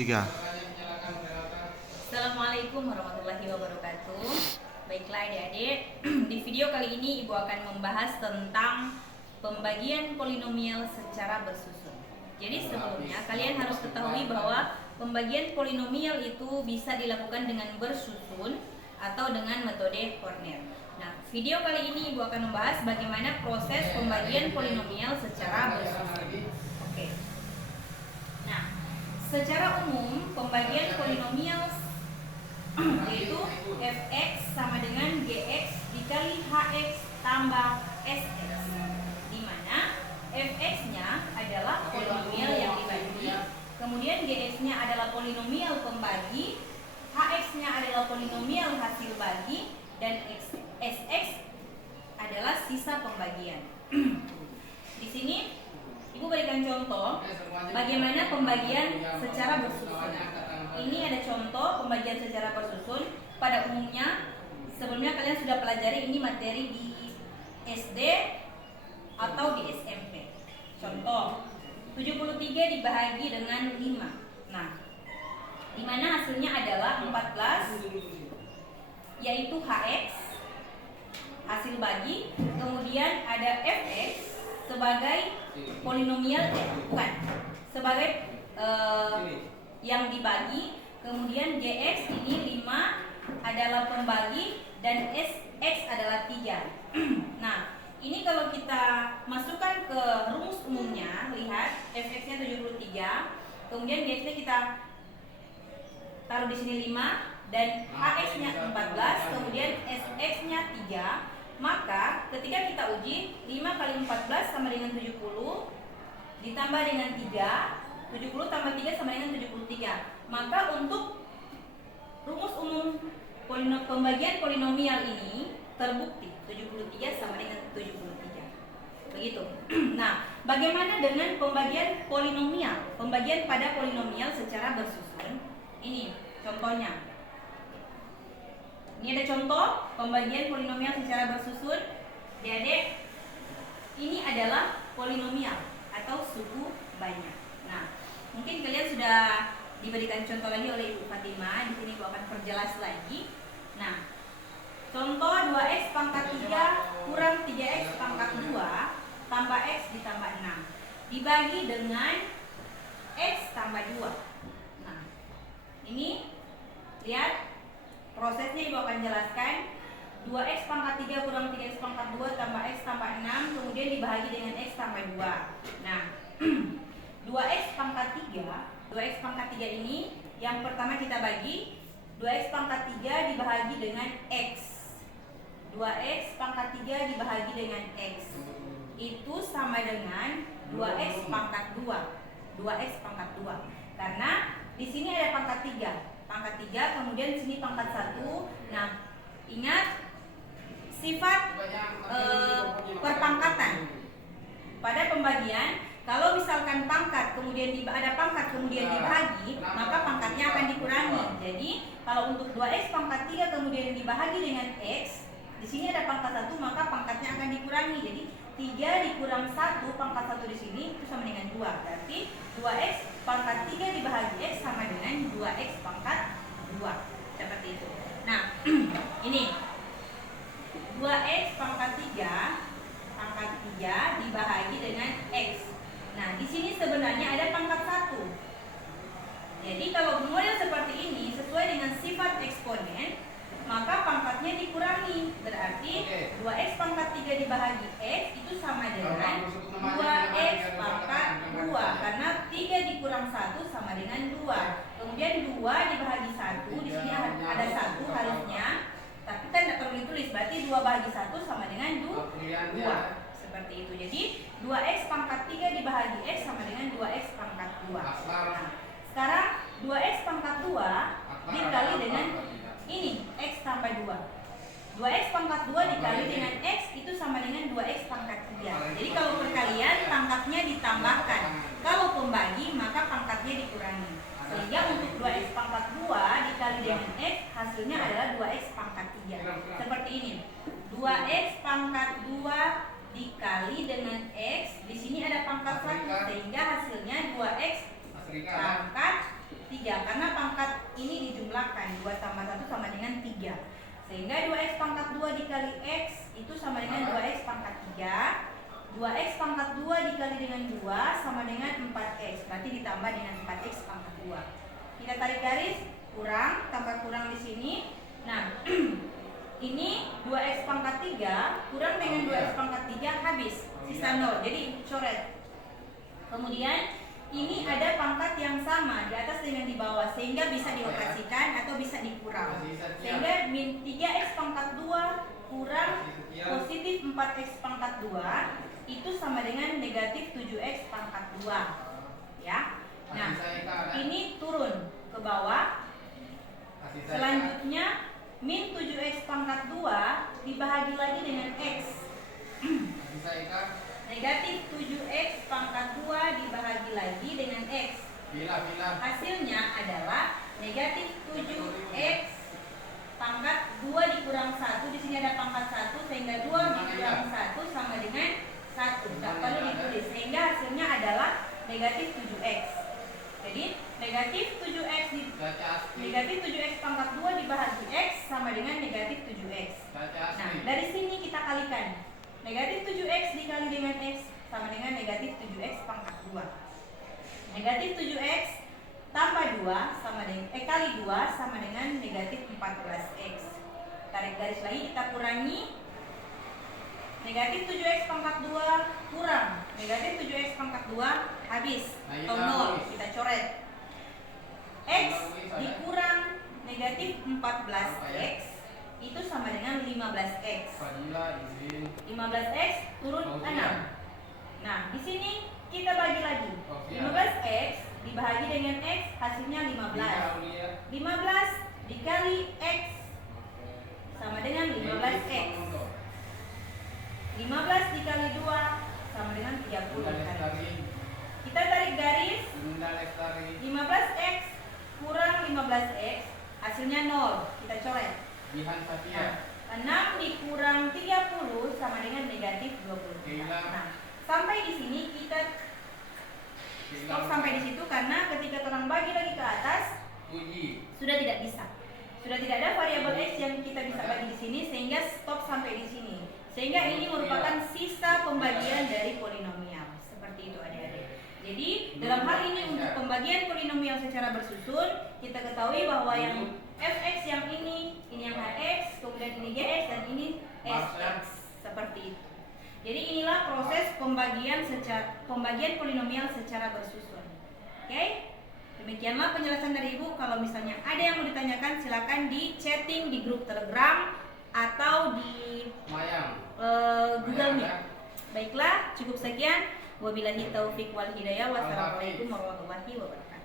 Tiga. Assalamualaikum warahmatullahi wabarakatuh. Baiklah adik-adik, di video kali ini Ibu akan membahas tentang pembagian polinomial secara bersusun. Jadi sebelumnya kalian harus ketahui bahwa pembagian polinomial itu bisa dilakukan dengan bersusun atau dengan metode Cornell. Nah, video kali ini Ibu akan membahas bagaimana proses pembagian polinomial secara bersusun. Oke. Nah, secara umum pembagian polinomial yaitu fx sama dengan gx dikali hx tambah sx, di mana fx-nya adalah polinomial yang dibagi, kemudian gx-nya adalah polinomial pembagi, hx-nya adalah polinomial hasil bagi, dan sx adalah sisa pembagian. Di sini Ibu berikan contoh bagaimana pembagian secara bersusun. Ini ada contoh pembagian secara bersusun. Pada umumnya, sebelumnya kalian sudah pelajari ini materi di SD atau di SMP. Contoh, 73 dibagi dengan 5. Nah, di mana hasilnya adalah 14, yaitu hx, hasil bagi, kemudian ada fx sebagai polinomial, sebagai yang dibagi, kemudian gx ini 5 adalah pembagi, dan sx adalah 3. Nah, ini kalau kita masukkan ke rumus umumnya, lihat fx-nya 73, kemudian gx-nya kita taruh di sini 5 dan hx-nya 14, kemudian sx-nya 3. Maka ketika kita uji 5 kali 14 sama dengan 70 ditambah dengan 3, 70 tambah 3 sama dengan 73. Maka untuk rumus umum pembagian polinomial ini terbukti 73 sama dengan 73. Begitu. Nah, bagaimana dengan pembagian polinomial? Pembagian pada polinomial secara bersusun. Ini contohnya. Ini ada contoh pembagian polinomial secara bersusun. Adik-adik, ini adalah polinomial atau suku banyak. Nah, mungkin kalian sudah diberikan contoh lagi oleh Ibu Fatimah. Di sini Ibu akan perjelas lagi. Nah, contoh 2x pangkat 3 kurang 3x pangkat 2 tambah x ditambah 6 dibagi dengan x tambah 2. Nah, ini lihat prosesnya Ibu akan jelaskan. 2x pangkat 3 kurang 3x pangkat 2 tambah x tambah 6 kemudian dibagi dengan x tambah 2. Nah, 2x pangkat 3 ini yang pertama kita bagi. 2x pangkat 3 dibagi dengan x. 2x pangkat 3 dibagi dengan x itu sama dengan 2x pangkat 2. 2x pangkat 2. Karena di sini ada pangkat 3. Pangkat 3, kemudian di sini pangkat 1. Nah, ingat sifat perpangkatan pada pembagian. Kalau misalkan pangkat kemudian ada pangkat kemudian dibagi, maka pangkatnya akan dikurangi. Jadi kalau untuk 2x pangkat 3 kemudian dibagi dengan x, di sini ada pangkat 1, maka pangkatnya akan dikurangi. Jadi 3 dikurang 1, pangkat 1 di sini itu sama dengan 2. Berarti 2x pangkat 3 dibagi x sama dengan 2x pangkat 2. Seperti itu. Nah, ini 2x pangkat 3 dibagi dengan x. Nah, di sini sebenarnya ada pangkat 1. Jadi kalau model seperti ini sesuai dengan sifat eksponen, maka pangkatnya dikurangi. Berarti 2x pangkat 3 dibagi x itu sama dengan 2x pangkat 2. Karena 3 dikurang 1 sama dengan 2. Kemudian 2 dibagi 1, di sini ada 1 harusnya, tapi kan tidak perlu ditulis. Berarti 2 bagi 1 sama dengan 2. Seperti itu. Jadi 2x pangkat 3 dibagi x sama dengan 2x pangkat 2. Nah, sekarang 2x pangkat 2 dikali dengan ini x tambah 2. 2x pangkat 2 dikali dengan x itu sama dengan 2x pangkat 3. Jadi kalau perkalian pangkatnya ditambahkan. Kalau pembagi maka pangkatnya dikurangi. Sehingga untuk 2x pangkat 2 dikali dengan x hasilnya adalah 2x pangkat 3. Seperti ini. 2x pangkat 2 dikali dengan x, di sini ada pangkat 1 sehingga hasilnya 2x pangkat 3 karena pangkat ini dijumlahkan 2 tambah 1 sama dengan 3, sehingga 2x pangkat 2 dikali x itu sama dengan 2x pangkat 3. 2x pangkat 2 dikali dengan 2 sama dengan 4x, berarti ditambah dengan 4x pangkat 2. Kita tarik garis, kurang, tambah kurang di sini. Nah, ini 2x pangkat 3 kurang dengan 2x pangkat 3 habis, sisa 0, jadi coret. Kemudian ini ada pangkat yang sama di atas dengan di bawah, sehingga bisa dioperasikan atau bisa dikurang. Sehingga min 3x pangkat 2 kurang positif 4x pangkat 2 itu sama dengan negatif 7x pangkat 2, ya. Nah, ini turun ke bawah. Selanjutnya min 7x pangkat 2 dibahagi lagi dengan x. Negatif 7x pangkat 2 dibahagi lagi dengan x. Hasilnya adalah negatif 7x pangkat 2 dikurang 1. Di sini ada pangkat 1, sehingga 2 dikurang 1 sama dengan 1. Tidak perlu ditulis, sehingga hasilnya adalah negatif 7x. Jadi negatif 7x pangkat 2 dibahagi x sama dengan negatif 7x. Nah, dari sini kita kalikan. Negatif 7x dikali dengan x sama dengan negatif 7x pangkat 2. Negatif 7x tambah 2 sama dengan kali 2 sama dengan negatif 14x. Tarik garis lagi, kita kurangi. Negatif 7x pangkat 2 kurang negatif 7x pangkat 2 habis atau 0, kita coret. X dikurang negatif 14x itu sama dengan 15x. 15x turun 6. Nah, di sini kita bagi lagi. 15x dibahagi dengan x hasilnya 15. 15 dikali x sama dengan 15x. 15 dikali 2 sama dengan 30. Kita tarik garis. 15x kurang 15x hasilnya 0. Kita coret. Nah, 6 dikurang 30 sama dengan negatif 20. Nah, sampai di sini kita stop sampai di situ, karena ketika orang bagi lagi ke atas sudah tidak bisa. Sudah tidak ada variabel x yang kita bisa bagi di sini, sehingga stop sampai di sini. Sehingga ini merupakan sisa pembagian dari polinomial. Seperti itu adik-adik. Jadi dalam hal ini untuk pembagian polinomial secara bersusun, kita ketahui bahwa yang fx yang ini yang hx, kemudian ini gx dan ini sx, seperti itu. Jadi inilah proses pembagian polinomial secara bersusun. Oke? Demikianlah penjelasan dari Ibu. Kalau misalnya ada yang mau ditanyakan, silakan di chatting di grup Telegram atau di Google Meet. Baiklah, cukup sekian. Wabillahi taufik wal hidayah. Wassalamualaikum warahmatullahi wabarakatuh.